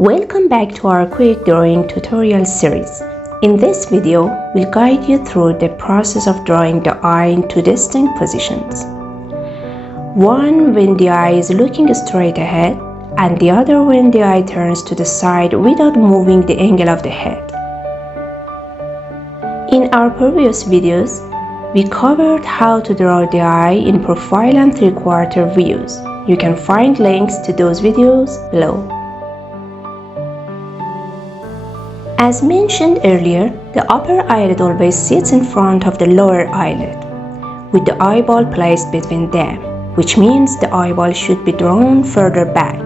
Welcome back to our quick drawing tutorial series. In this video, we'll guide you through the process of drawing the eye in two distinct positions. One when the eye is looking straight ahead, and the other when the eye turns to the side without moving the angle of the head. In our previous videos, we covered how to draw the eye in profile and three-quarter views. You can find links to those videos below. As mentioned earlier, the upper eyelid always sits in front of the lower eyelid, with the eyeball placed between them, which means the eyeball should be drawn further back.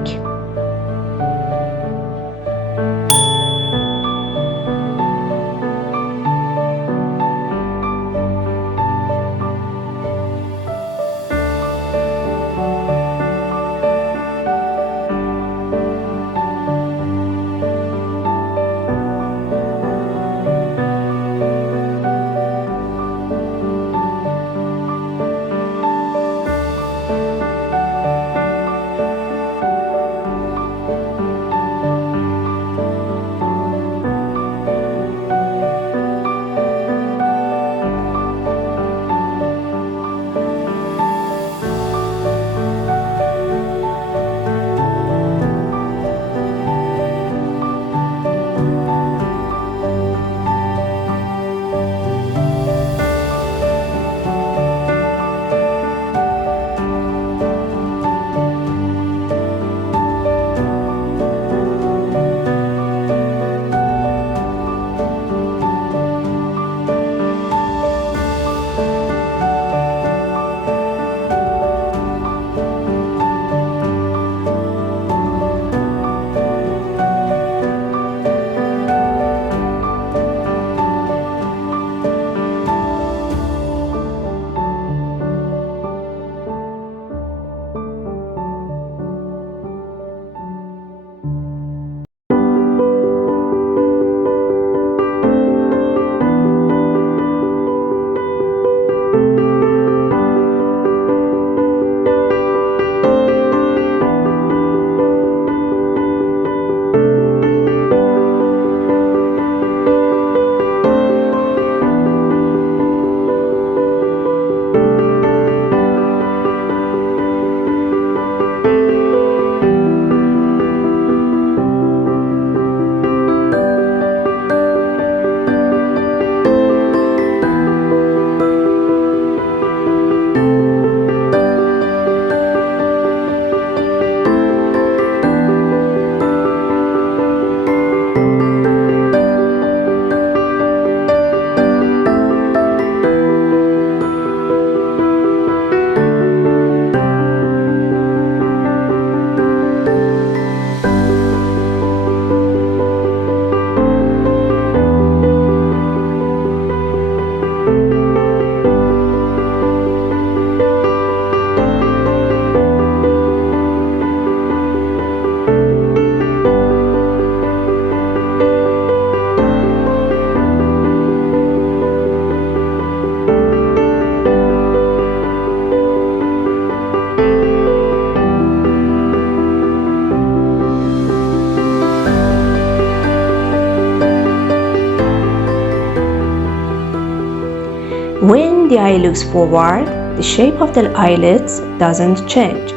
When the eye looks forward, the shape of the eyelids doesn't change.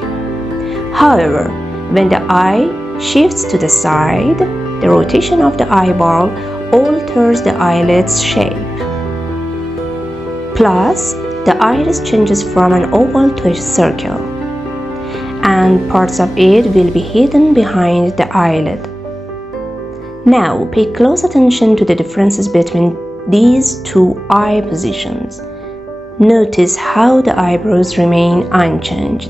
However, when the eye shifts to the side, the rotation of the eyeball alters the eyelid's shape. Plus, the iris changes from an oval to a circle, and parts of it will be hidden behind the eyelid. Now, pay close attention to the differences between these two eye positions. Notice how the eyebrows remain unchanged.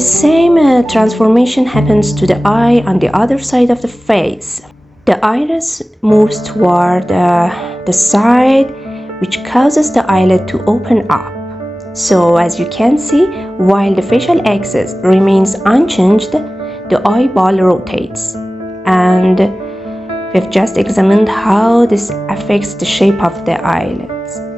The same transformation happens to the eye on the other side of the face. The iris moves toward the side, which causes the eyelid to open up. So as you can see, while the facial axis remains unchanged, the eyeball rotates. And we've just examined how this affects the shape of the eyelids.